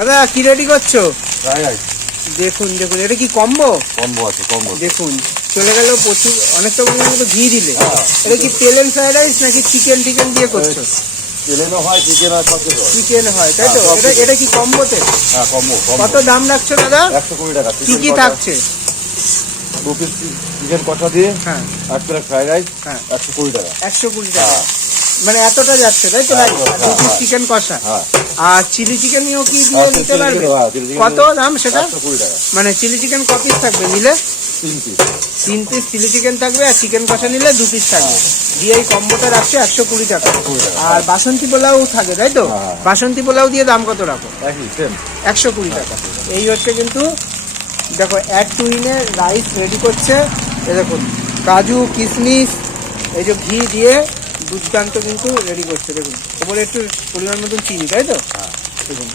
দাদা কি রেডি করছো? Fried rice. দেখুন দেখুন, এটা কি কম্বো? কম্বো আছে, কম্বো। দেখুন চলে গেল প্রচুর, অনেকটা পরিমাণে তো ঘি দিলে। হ্যাঁ। এটা কি প্লেন ফ্রাইড রাইস নাকি চিকেন টিকেন দিয়ে করছো? প্লেনও হয়, চিকেন হয়, সব কিছু হয়। চিকেন হয় তাই তো? হ্যাঁ, সব এটা কিছু। এটা কি কম্বোতে? হ্যাঁ, কম্বো। কত দাম রাখছো দাদা? 120 টাকা। কি কি থাকছে? 2 পিস চিকেন কষা দিয়ে, হ্যাঁ 1 প্লেট ফ্রাইড রাইস, হ্যাঁ 120 টাকা। 120 টাকা। হ্যাঁ। মানে এতটা যাচ্ছে তাই তো? হ্যাঁ, রাইস আর হ্যাঁ, 2 পিস হ্যাঁ। চিকেন কষা। হ্যাঁ। আর চিলি চিকেনও কি দিয়ে আচ্ছা, দিতে পারবে? চিলি চিকেন, হ্যাঁ, চিলি চিকেন কত দাম সেটা? 120 টাকা। মানে চিলি চিকেন ক পিস থাকবে নিলে? 3 পিস। 3 পিস চিলি চিকেন থাকবে, আর চিকেন কষা নিলে 2 পিস থাকবে। দিয়ে এই কম্বোটা রাখছে 120 টাকা। 120 টাকা। আর বাসন্তী পোলাও থাকে তাই তো? হ্যাঁ। বাসন্তী পোলাও দিয়ে দাম কত রাখো? একই সেম। 120 টাকা। এই হচ্ছে কিন্তু দেখো অ্যাড টু ইনে রাইস রেডি করছে। এ দেখুন কাজু কিশমিশ এই যে ঘি দিয়ে দুর্দান্ত কিন্তু রেডি করছে। দেখুন ওপরে একটু পরিমাণ মতন চিনি তাই তো? হ্যাঁ। দেখুন